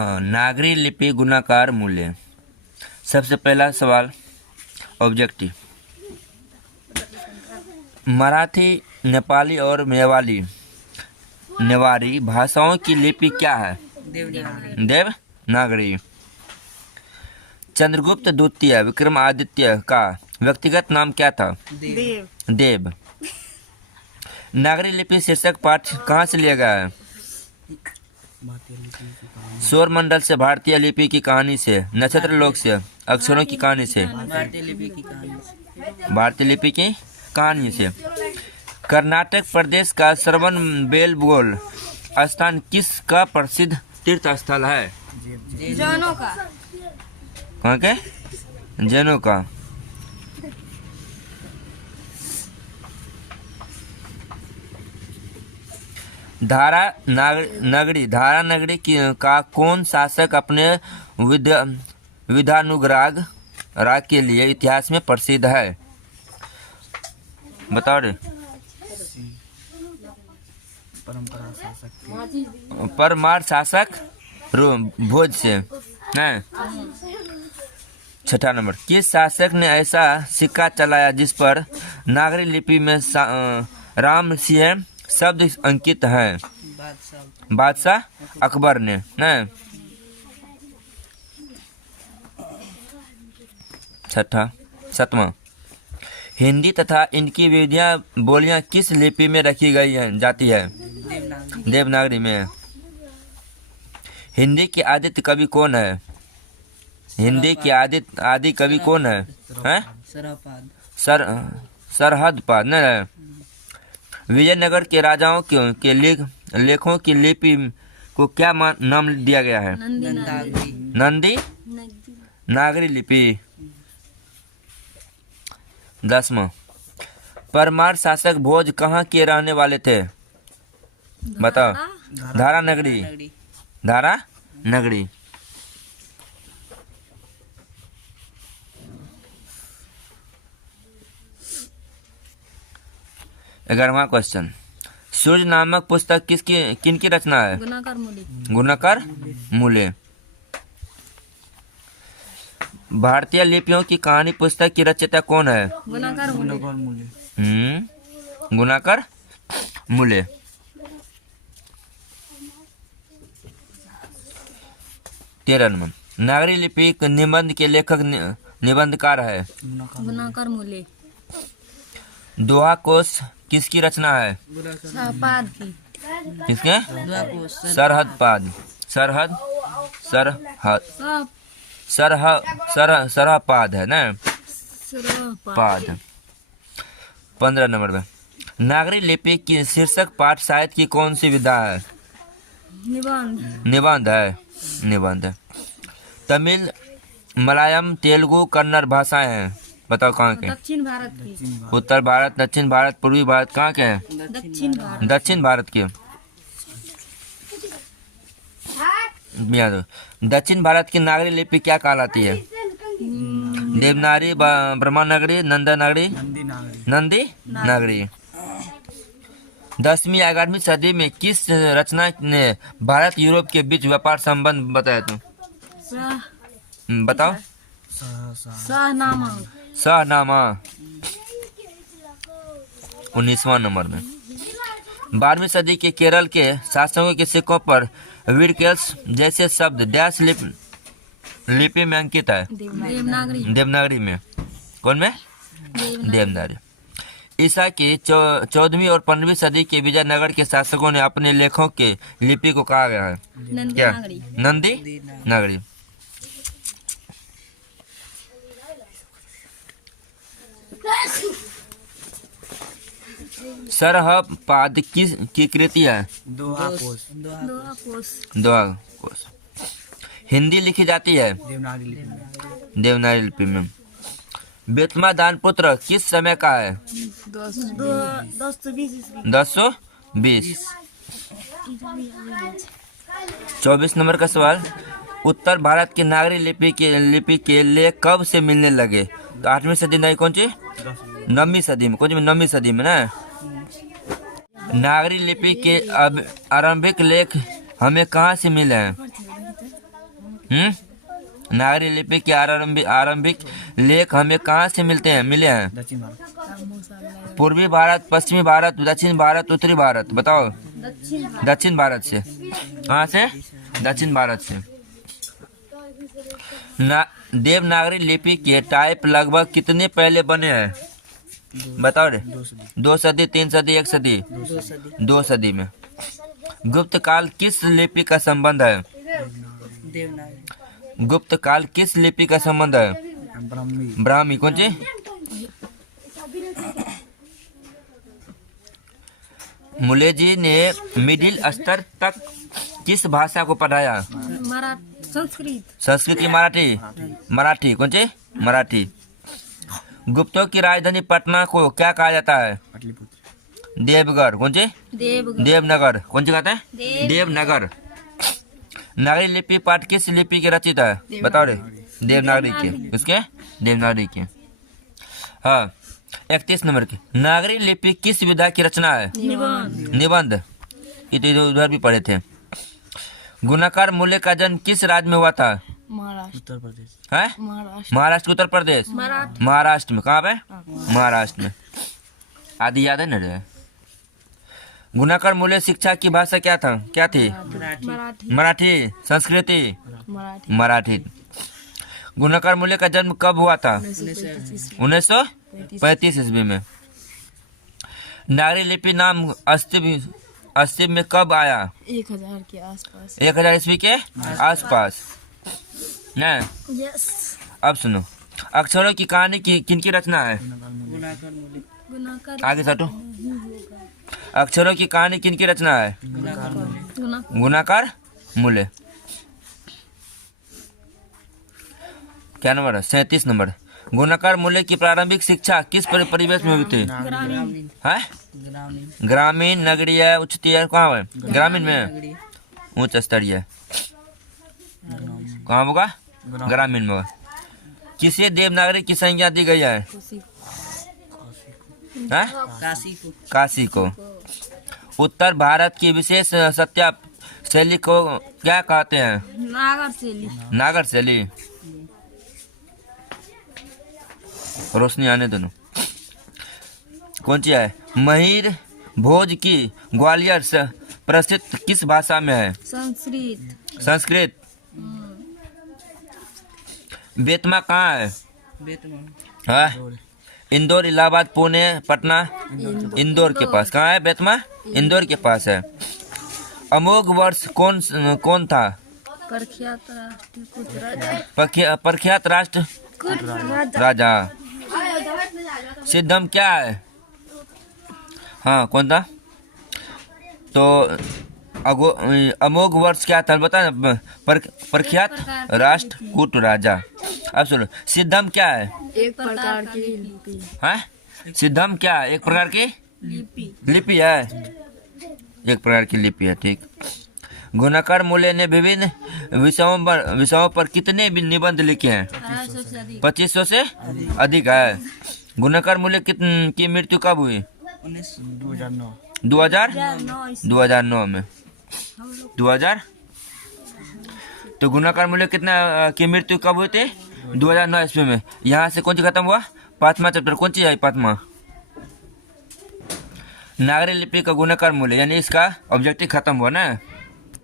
नागरी लिपि गुणाकार मूल्य। सबसे पहला सवाल ऑब्जेक्टिव। मराठी, नेपाली और नेवारी भाषाओं की लिपि क्या है? देवनागरी। चंद्रगुप्त द्वितीय विक्रमादित्य का व्यक्तिगत नाम क्या था? देव। नागरी लिपि शीर्षक पाठ कहाँ से लिया गया है? सौर मंडल से, भारतीय लिपि की कहानी से, नक्षत्र लोक से, अक्षरों की कहानी से, भारतीय लिपि की कहानी से। कर्नाटक प्रदेश का श्रवणबेलगोला स्थान किस का प्रसिद्ध तीर्थ स्थल है? जैनों का। कहाँ के? जैनों का। धारा नगरी का कौन शासक अपने विधानुराग राग के लिए इतिहास में प्रसिद्ध है? बताओ रे। परमार शासक भोज से है। छठा नंबर, किस शासक ने ऐसा सिक्का चलाया जिस पर नागरी लिपि में राम सिंह शब्द अंकित है? बादशाह अकबर ने ना। सातवां, हिंदी तथा इनकी विधियां बोलियां किस लिपि में रखी गई जाती है? देवनागरी में। हिंदी के आदित्य कवि कौन है? हिंदी के आदि कवि कौन है? सरहदपाद न। विजयनगर के राजाओं के लेखों की लिपि को क्या नाम दिया गया है? नंदी नागरी लिपि। 10वां, परमार शासक भोज कहाँ के रहने वाले थे? बताओ। धारा नगरी। 11वां क्वेश्चन, सूर्य नामक पुस्तक किनकी रचना है? गुणाकर मूल्य। भारतीय लिपियों की कहानी पुस्तक की रचयिता कौन है? गुणाकर मूल्य। 13 नंबर, नागरी लिपि निबंध के लेखक निबंधकार है? गुणाकर मूल्य। दोहा कोश किसकी रचना है? किसके? सरहपाद है ना। पाद। 15 नंबर में, नागरी लिपि की शीर्षक पाठ साहित्य की कौन सी विधा है? निबंध है। तमिल, मलयालम, तेलुगु, कन्नड़ भाषाएं हैं। बताओ कहाँ के? दक्षिण भारत की। उत्तर भारत, दक्षिण भारत, पूर्वी भारत, कहाँ के हैं? दक्षिण भारत के। दक्षिण भारत की नागरी लिपि क्या कहलाती है? देवनागरी, ब्रह्मनागरी, नंदी नागरी। 10वीं 11वीं सदी में किस रचना ने भारत यूरोप के बीच व्यापार संबंध बताया? तुम बताओ। शाहनामा। 19वां नंबर में, 12वीं सदी के केरल के शासकों के सिक्कों पर वीरकेल्स जैसे शब्द डैश लिपि में अंकित है? देवनागरी में। कौन में? देवनागरी। ईसा की 14वीं और 15वीं सदी के विजयनगर के शासकों ने अपने लेखों के लिपि को कहा गया है क्या? नंदी नागरी। सरहपाद की कृति है? दोहा कोश। हिंदी लिखी जाती है? देवनागरी लिपि में। बेतमा दान पुत्र किस समय का है? 1020। 24 नंबर का सवाल, उत्तर भारत की नागरी लिपि के लेख कब से मिलने लगे? तो 8वीं सदी नहीं, कौन सी? 9वीं सदी में। कौन सी? 9वीं सदी में ना। नागरी लिपि के आरंभिक लेख हमें कहाँ से मिले हैं? नागरी लिपि के आरंभिक लेख हमें कहाँ से मिले हैं? दक्षिण भारत। पूर्वी भारत, पश्चिमी भारत, दक्षिण भारत, उत्तरी भारत। बताओ। दक्षिण भारत से। कहाँ से? दक्षिण भारत से। देवनागरी लिपि के टाइप लगभग कितने पहले बने हैं? बताओ रे। 2 सदी, 3 सदी, 1 सदी? 2 सदी में। गुप्त काल किस लिपि का संबंध है? गुप्त काल किस लिपि का संबंध है? ब्राह्मी। कौन सी? मुले जी ने मिडिल स्तर तक किस भाषा को पढ़ाया? संस्कृत की मराठी। कौन सी? मराठी। गुप्तों की राजधानी पटना को क्या कहा जाता है? देवगढ़। कौन सी? देवनगर। कौन सी कहते हैं? देवनगर। नागरी लिपि पाठ किस लिपि के रचित है? बताओ रे। देवनागरी के। उसके? देवनागरी के। हाँ, 31 नंबर की। नागरी लिपि किस विधा की रचना है? निबंध। ये तो उधर भी पढ़े थे। गुणाकार मूल्य का जन्म किस राज्य में हुआ था? उत्तर प्रदेश। है? महाराष्ट्र, उत्तर प्रदेश, महाराष्ट्र में। कहाँ पे? महाराष्ट्र में। आदि याद है ना रे? गुणाकार मूल्य शिक्षा की भाषा क्या थी? मराठी। संस्कृति? मराठी। गुणाकार मूल्य का जन्म कब हुआ था? 1935 ईस्वी में। नागरी लिपि नाम अस्तित्व में कब आया? 1000 के आसपास। 1000 ईस्वी के आसपास ना? अब सुनो, अक्षरों की कहानी की किनकी रचना है? आगे सटो। अक्षरों की कहानी किनकी रचना है? गुणाकार मूल्य। क्या नंबर है? 37 नंबर। गुणाकार मूल्य की प्रारंभिक शिक्षा किस परिवेश में हुई थी? ग्रामीण, नगरीय, उच्चतरीय? कहाँ है? ग्रामीण में। उच्च स्तरीय कहाँ होगा? ग्रामीण में। किसे देवनागरी की संज्ञा दी गई है? काशी को। उत्तर भारत की विशेष सत्या शैली को क्या कहते हैं? नागर शैली। रोशनी आने दोनों। कौन सी है? महिर भोज की ग्वालियर से प्रसिद्ध किस भाषा में है? संस्कृत। बेतमा कहाँ है? हाँ? इंदौर, इलाहाबाद, पुणे, पटना? इंदौर के पास। कहाँ है बेतमा? इंदौर के पास है। अमोघ वर्ष कौन था? प्रख्यात राष्ट्र राजा। सिद्धम क्या है? हाँ, कौन था? तो अमोघ वर्ष क्या था बता ना? प्रख्यात राष्ट्रकूट राजा। अब सुनो, सिद्धम क्या है? एक प्रकार की लिपि। हाँ? सिद्धम क्या है? एक प्रकार की लिपि है। एक प्रकार की लिपि है। ठीक। गुणाकार मूल्य ने विभिन्न विषयों पर कितने निबंध लिखे हैं? 2500 से अधिक है। गुणाकार मूल्य की मृत्यु कब हुई? 2009 में। 2000। तो गुणाकार मूल्य कितना की मृत्यु कब हुई थी? 2009 ईस्वी में। यहाँ से कौन सी खत्म हुआ? 5वां चैप्टर। कौन सी है? 5वां। नागरी लिपि का गुणाकार मूल्य यानी इसका ऑब्जेक्टिव खत्म हुआ ना।